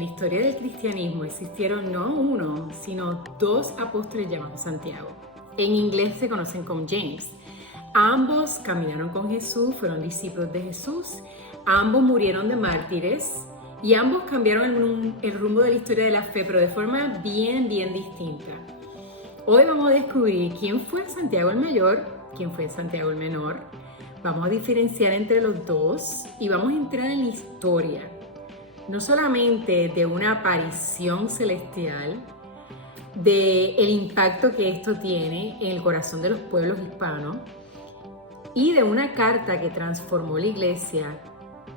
la historia del cristianismo existieron no uno, sino dos apóstoles llamados Santiago. En inglés se conocen como James. Ambos caminaron con Jesús, fueron discípulos de Jesús, ambos murieron de mártires y ambos cambiaron el rumbo de la historia de la fe, pero de forma bien distinta. Hoy vamos a descubrir quién fue Santiago el Mayor, quién fue Santiago el Menor. Vamos a diferenciar entre los dos y vamos a entrar en la historia, no solamente de una aparición celestial, del impacto que esto tiene en el corazón de los pueblos hispanos y de una carta que transformó la iglesia,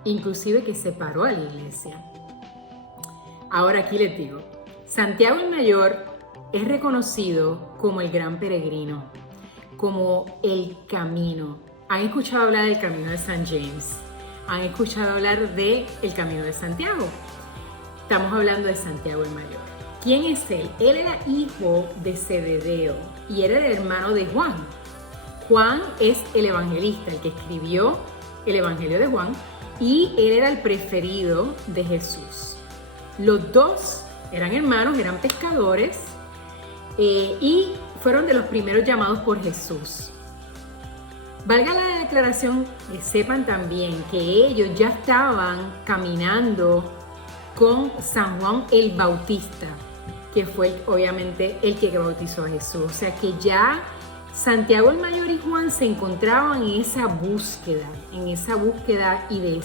inclusive que separó a la iglesia. Ahora aquí les digo, Santiago el Mayor es reconocido como el gran peregrino, como el camino. ¿Han escuchado hablar del camino de San James? ¿Han escuchado hablar del camino de Santiago? Estamos hablando de Santiago el Mayor. ¿Quién es él? Él era hijo de Zebedeo y era el hermano de Juan. Juan es el evangelista, el que escribió el Evangelio de Juan, y él era el preferido de Jesús. Los dos eran hermanos, eran pescadores y fueron de los primeros llamados por Jesús. Valga la declaración que sepan también que ellos ya estaban caminando con San Juan el Bautista, que fue obviamente el que bautizó a Jesús. O sea que ya Santiago el Mayor y Juan se encontraban en esa búsqueda y de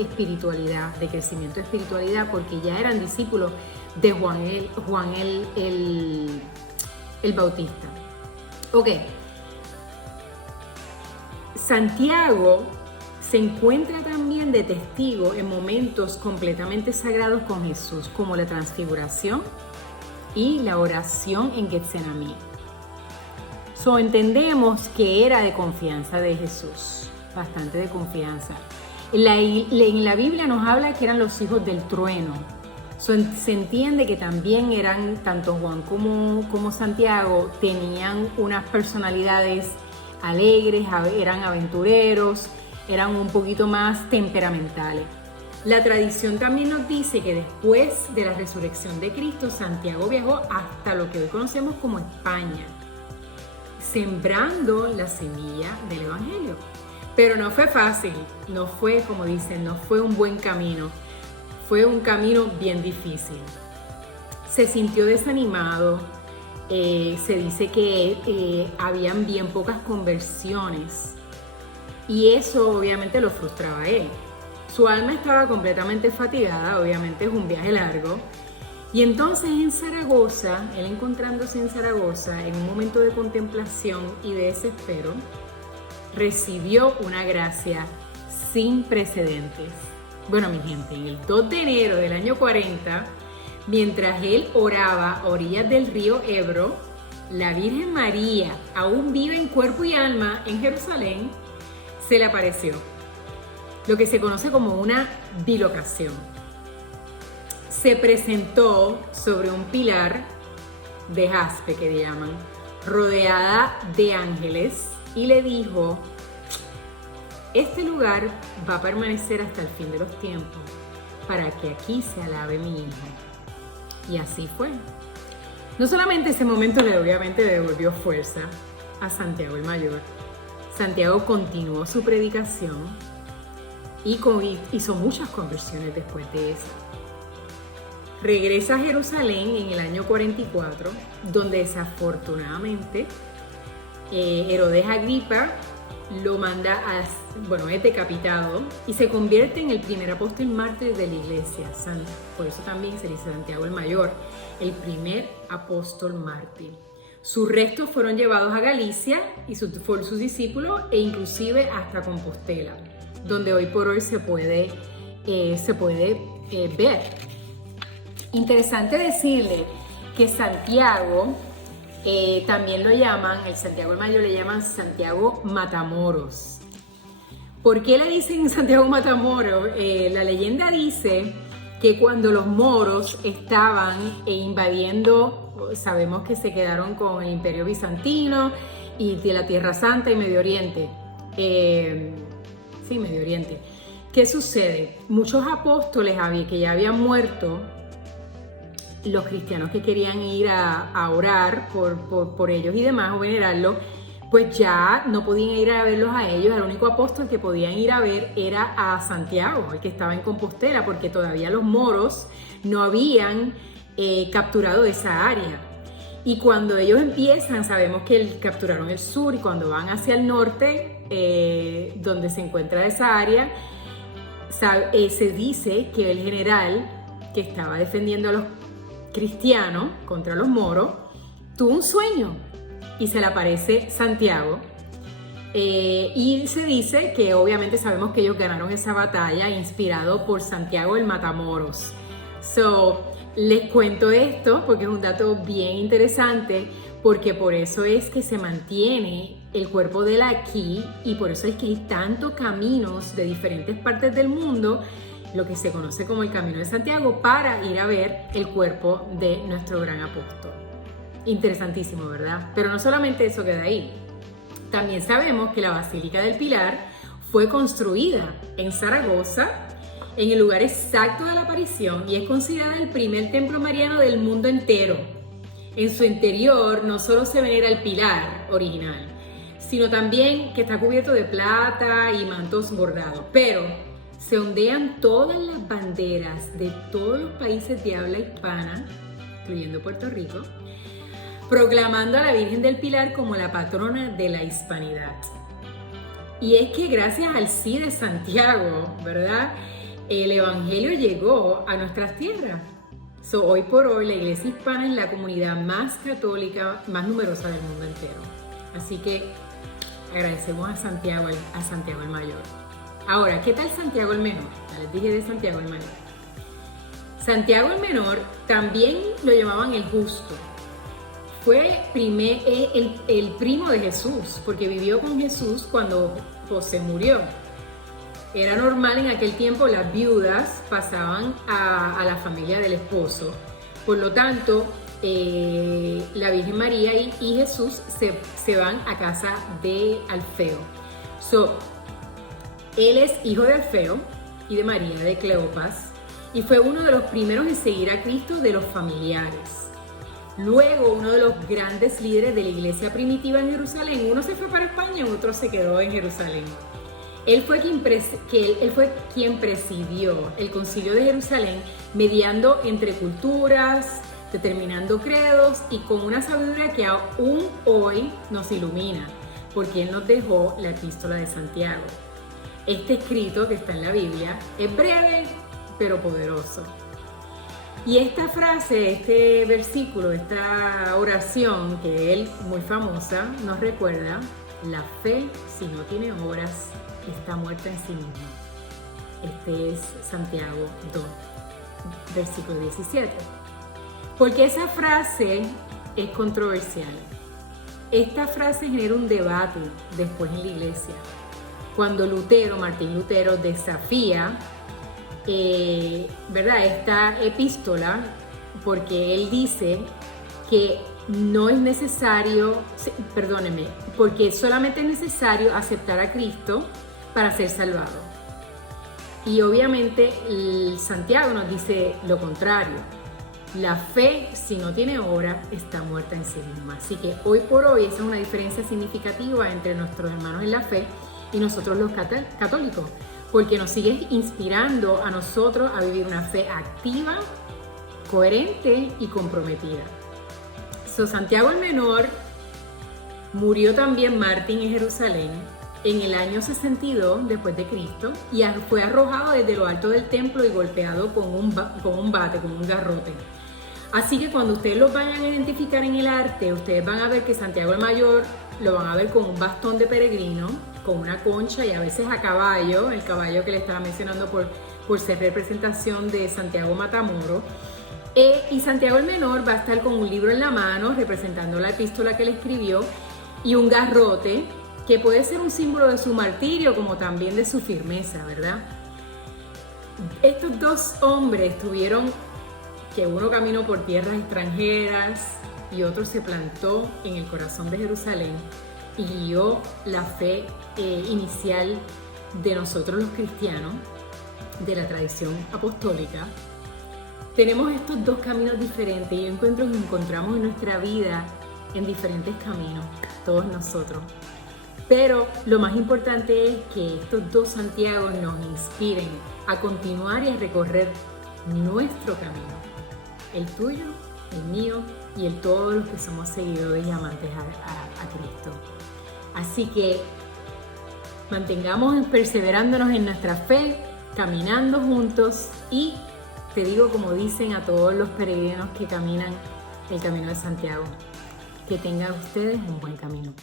espiritualidad, de crecimiento de espiritualidad, porque ya eran discípulos de Juan el Bautista. Ok. Santiago se encuentra también de testigo en momentos completamente sagrados con Jesús, como la transfiguración y la oración en Getsemaní. Entendemos que era de confianza de Jesús, bastante de confianza. En la Biblia nos habla que eran los hijos del trueno. Se entiende que también eran, tanto Juan como Santiago, tenían unas personalidades alegres, eran aventureros, eran un poquito más temperamentales. La tradición también nos dice que después de la resurrección de Cristo, Santiago viajó hasta lo que hoy conocemos como España, sembrando la semilla del Evangelio. Pero no fue fácil, no fue, como dicen, no fue un buen camino, fue un camino bien difícil. Se sintió desanimado, se dice que habían bien pocas conversiones y eso obviamente lo frustraba a él. Su alma estaba completamente fatigada, obviamente es un viaje largo. Y entonces en Zaragoza, él encontrándose en Zaragoza, en un momento de contemplación y de desespero, recibió una gracia sin precedentes. Bueno, mi gente, en el 2 de enero del año 40, mientras él oraba a orillas del río Ebro, la Virgen María, aún viva en cuerpo y alma en Jerusalén, se le apareció. Lo que se conoce como una bilocación. Se presentó sobre un pilar de jaspe, que le llaman, rodeada de ángeles, y le dijo: este lugar va a permanecer hasta el fin de los tiempos, para que aquí se alabe mi Hijo. Y así fue. No solamente ese momento obviamente le devolvió fuerza a Santiago el Mayor. Santiago continuó su predicación y hizo muchas conversiones después de eso. Regresa a Jerusalén en el año 44, donde desafortunadamente Herodes Agripa lo manda es decapitado y se convierte en el primer apóstol mártir de la iglesia. Por eso también se dice Santiago el Mayor, el primer apóstol mártir. Sus restos fueron llevados a Galicia y por sus discípulos e inclusive hasta Compostela, donde hoy por hoy se puede ver. Interesante decirle que Santiago también lo llaman, el Santiago el Mayor le llaman Santiago Matamoros. ¿Por qué le dicen Santiago Matamoros? La leyenda dice que cuando los moros estaban invadiendo, sabemos que se quedaron con el Imperio Bizantino y de la Tierra Santa y Medio Oriente. Medio Oriente. ¿Qué sucede? Muchos apóstoles que ya habían muerto los cristianos que querían ir a orar por ellos y demás, o venerarlos, pues ya no podían ir a verlos a ellos. El único apóstol que podían ir a ver era a Santiago, el que estaba en Compostela, porque todavía los moros no habían capturado esa área. Y cuando ellos empiezan, sabemos que capturaron el sur, y cuando van hacia el norte, donde se encuentra esa área, se dice que el general que estaba defendiendo a los cristianos contra los moros tuvo un sueño y se le aparece Santiago, y se dice que obviamente sabemos que ellos ganaron esa batalla inspirado por Santiago el Matamoros. Les cuento esto porque es un dato bien interesante, porque por eso es que se mantiene el cuerpo de él aquí, y por eso es que hay tantos caminos de diferentes partes del mundo, lo que se conoce como el Camino de Santiago, para ir a ver el cuerpo de nuestro gran apóstol. Interesantísimo, ¿verdad? Pero no solamente eso queda ahí. También sabemos que la Basílica del Pilar fue construida en Zaragoza, en el lugar exacto de la aparición, y es considerada el primer templo mariano del mundo entero. En su interior no solo se venera el pilar original, sino también que está cubierto de plata y mantos bordados, pero se ondean todas las banderas de todos los países de habla hispana, incluyendo Puerto Rico, proclamando a la Virgen del Pilar como la patrona de la hispanidad. Y es que gracias al sí de Santiago, ¿verdad?, el Evangelio llegó a nuestras tierras. Hoy por hoy la Iglesia hispana es la comunidad más católica, más numerosa del mundo entero. Así que agradecemos a Santiago el Mayor. Ahora, ¿qué tal Santiago el Menor? Ya les dije de Santiago el Mayor. Santiago el Menor también lo llamaban el Justo. Fue el primo de Jesús, porque vivió con Jesús cuando José murió. Era normal en aquel tiempo, las viudas pasaban a la familia del esposo. Por lo tanto, la Virgen María y Jesús se van a casa de Alfeo. Él es hijo de Alfeo y de María de Cleopas, y fue uno de los primeros en seguir a Cristo de los familiares. Luego, uno de los grandes líderes de la iglesia primitiva en Jerusalén. Uno se fue para España, otro se quedó en Jerusalén. Él fue quien presidió el Concilio de Jerusalén, mediando entre culturas, determinando credos, y con una sabiduría que aún hoy nos ilumina, porque él nos dejó la Epístola de Santiago. Este escrito que está en la Biblia es breve, pero poderoso. Y esta frase, este versículo, esta oración que él, muy famosa, nos recuerda: la fe, si no tiene obras, está muerta en sí misma. Este es Santiago 2, versículo 17. Porque esa frase es controversial. Esta frase genera un debate después en la iglesia. Cuando Martín Lutero desafía ¿verdad?, esta epístola, porque él dice que no es necesario, porque solamente es necesario aceptar a Cristo para ser salvado. Y obviamente Santiago nos dice lo contrario: la fe, si no tiene obra, está muerta en sí misma. Así que hoy por hoy esa es una diferencia significativa entre nuestros hermanos en la fe y nosotros los católicos, porque nos sigue inspirando a nosotros a vivir una fe activa, coherente y comprometida. Santiago el Menor murió también mártir en Jerusalén en el año 62 después de Cristo, y fue arrojado desde lo alto del templo y golpeado con un bate, con un garrote. Así que cuando ustedes lo vayan a identificar en el arte, ustedes van a ver que Santiago el Mayor lo van a ver con un bastón de peregrino, con una concha y a veces a caballo, el caballo que le estaba mencionando por ser representación de Santiago Matamoros. Y Santiago el Menor va a estar con un libro en la mano representando la epístola que él escribió, y un garrote que puede ser un símbolo de su martirio como también de su firmeza, ¿verdad? Estos dos hombres tuvieron que uno caminó por tierras extranjeras y otro se plantó en el corazón de Jerusalén y guió la fe inicial de nosotros los cristianos, de la tradición apostólica, Tenemos estos dos caminos diferentes. Yo encuentro que encontramos en nuestra vida en diferentes caminos, todos nosotros. Pero lo más importante es que estos dos Santiagos nos inspiren a continuar y a recorrer nuestro camino. El tuyo, el mío y el todos los que somos seguidores y amantes a Cristo. Así que mantengamos perseverándonos en nuestra fe, caminando juntos y te digo como dicen a todos los peregrinos que caminan el camino de Santiago, que tengan ustedes un buen camino.